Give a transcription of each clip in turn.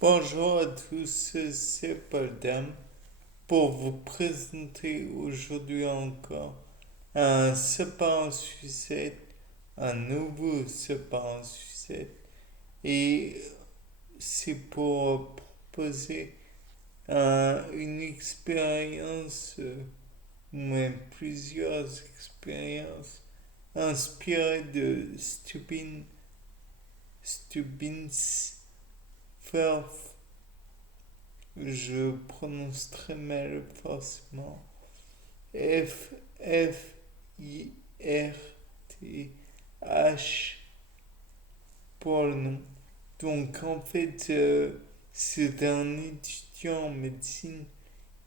Bonjour à tous, c'est Paul pour vous présenter aujourd'hui encore un sapin en sucette, un nouveau sapin en sucette, et c'est pour proposer une expérience, ou même plusieurs expériences inspirées de Stubbins Firth. Je prononce très mal forcément. Firth pour le nom. Donc en fait, c'est un étudiant en médecine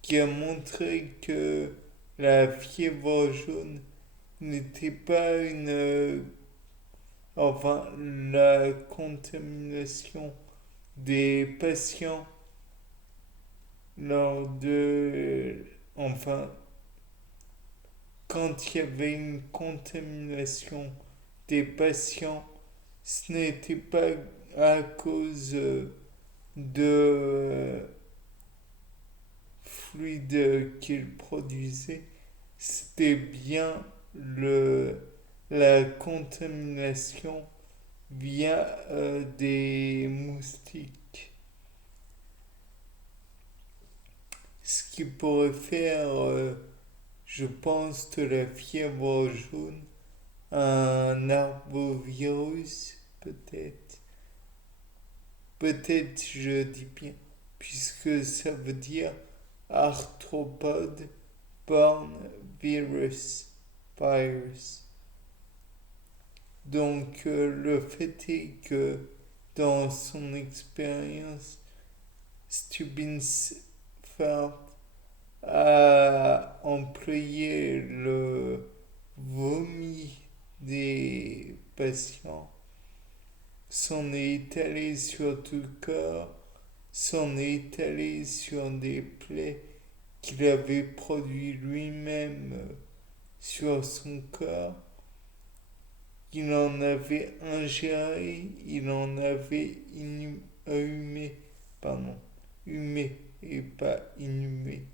qui a montré que la fièvre jaune n'était pas enfin, la contamination des patients lors de... Enfin, quand il y avait une contamination des patients, ce n'était pas à cause de fluide qu'ils produisaient, c'était bien le, la contamination via des moustiques. Ce qui pourrait faire, je pense, de la fièvre jaune un arbovirus, peut-être. Peut-être je dis bien, puisque ça veut dire arthropode borne virus. Donc le fait est que dans son expérience, Stubbins a employé le vomi des patients, s'en est étalé sur tout le corps, s'en est étalé sur des plaies qu'il avait produit lui-même sur son corps. Il en avait ingéré, il en avait humé et pas inhumé.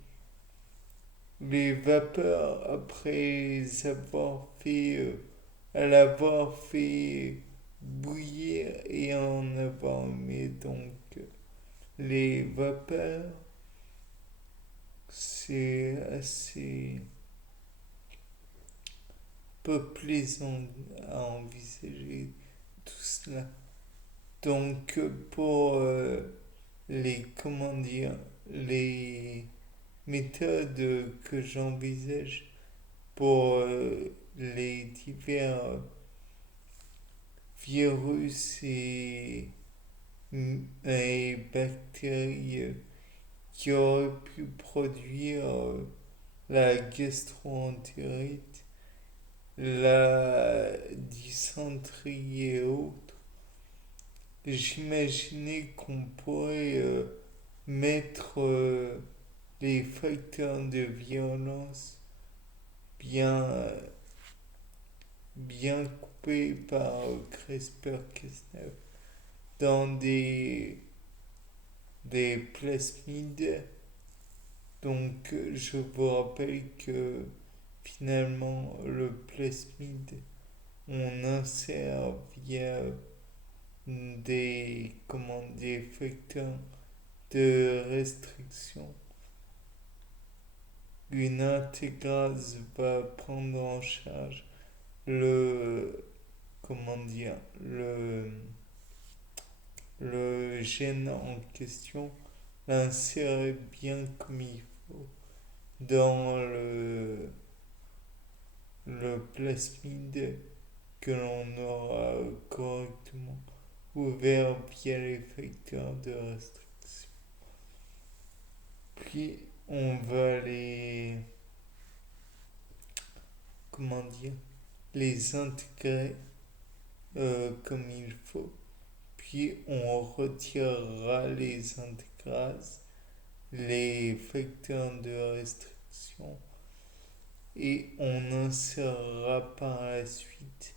Les vapeurs après l'avoir fait bouillir et en avoir mis donc les vapeurs, c'est assez peu plaisant à envisager tout cela. Donc pour les méthodes que j'envisage pour les divers virus et bactéries qui auraient pu produire la gastroentérite, la dysenterie et autres. J'imaginais qu'on pourrait mettre les facteurs de violence bien, bien coupés par CRISPR-Cas9 dans des plasmides. Donc je vous rappelle que finalement le plasmide, on insère via des facteurs de restriction. Une intégrase va prendre en charge le, comment dire, le gène en question, l'insérer bien comme il faut dans le plasmide que l'on aura correctement ouvert via les facteurs de restriction. Puis on va comment dire, les intégrer comme il faut. Puis on retirera les intégrases, les facteurs de restriction et on insérera par la suite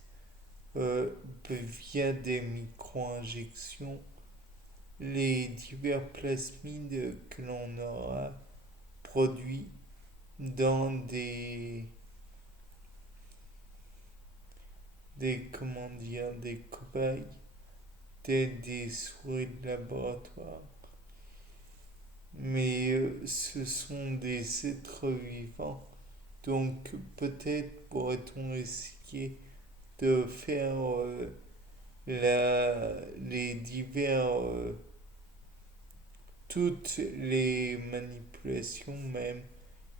via des micro-injections les divers plasmides que l'on aura produits dans comment dire, des cobayes, des souris de laboratoire. Mais ce sont des êtres vivants, donc peut-être pourrait-on essayer de faire les divers, toutes les manipulations même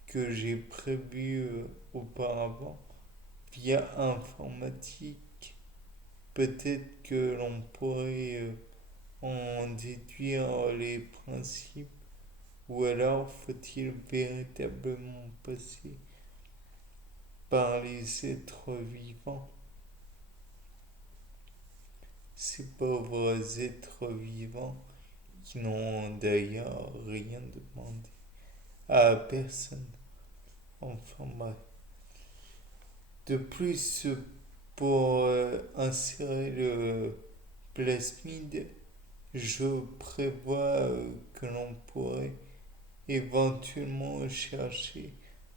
que j'ai prévues auparavant via informatique. Peut-être que l'on pourrait en déduire les principes, ou alors faut-il véritablement passer par les êtres vivants, ces pauvres êtres vivants qui n'ont d'ailleurs rien demandé à personne. Enfin bref. De plus, pour insérer le plasmide, je prévois que l'on pourrait éventuellement chercher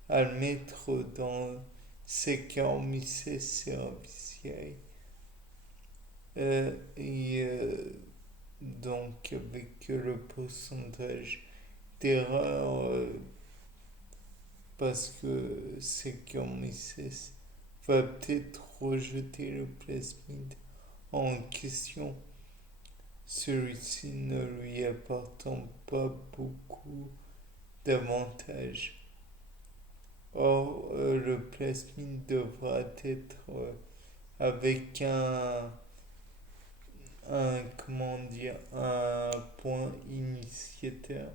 à le mettre dans Saccharomyces cerevisiae. Donc avec le pourcentage d'erreur, parce que Saccharomyces va peut-être rejeter le plasmide en question, celui-ci ne lui apportant pas beaucoup d'avantages. Or, le plasmide devra être avec comment dire, un point initiateur,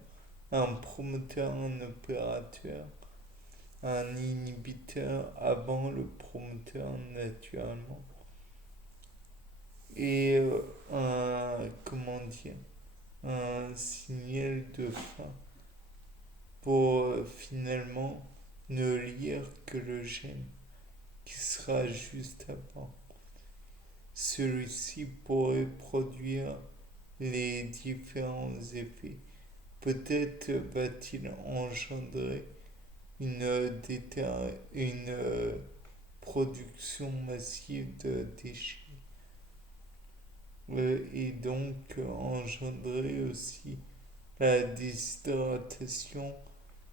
un promoteur, un opérateur, un inhibiteur avant le promoteur naturellement, et comment dire, un signal de fin pour finalement ne lire que le gène qui sera juste avant. Celui-ci pourrait produire les différents effets. Peut-être va-t-il engendrer une production massive de déchets et donc engendrer aussi la déshydratation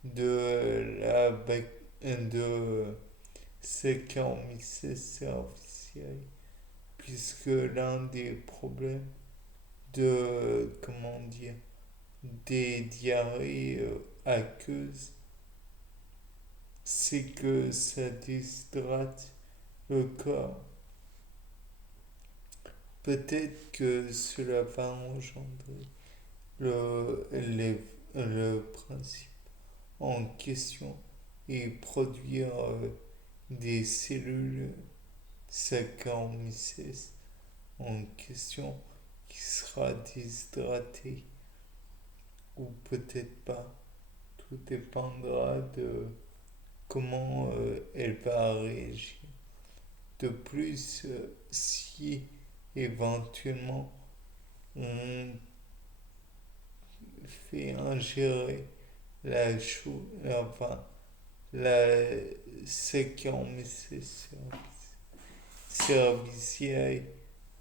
de Saccharomyces cerevisiae, puisque l'un des problèmes comment dire, des diarrhées aqueuses, c'est que ça déshydrate le corps. Peut-être que cela va engendrer le principe en question et produire des cellules Saccharomyces en question qui sera déshydratée ou peut-être pas. Tout dépendra de comment elle va réagir. De plus, si éventuellement on fait ingérer enfin, la Saccharomyces cerevisiae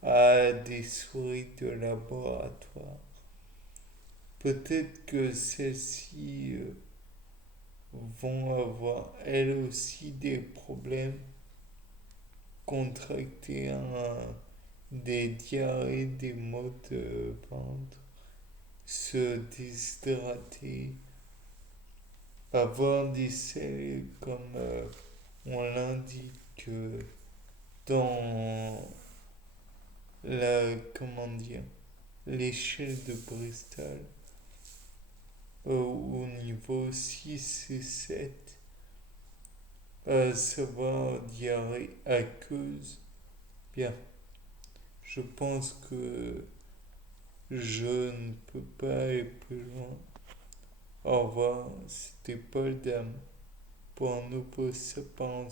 à des souris de laboratoire, peut-être que celles-ci vont avoir elles aussi des problèmes, contracter des diarrhées, des maux de ventre, se déshydrater, avoir des selles comme on l'indique dans comment dire, l'échelle de Bristol au niveau 6 et 7, à savoir diarrhée aqueuse. Bien, je pense que je ne peux pas aller plus loin. Au revoir, c'était Paul Dame pour un nouveau sapin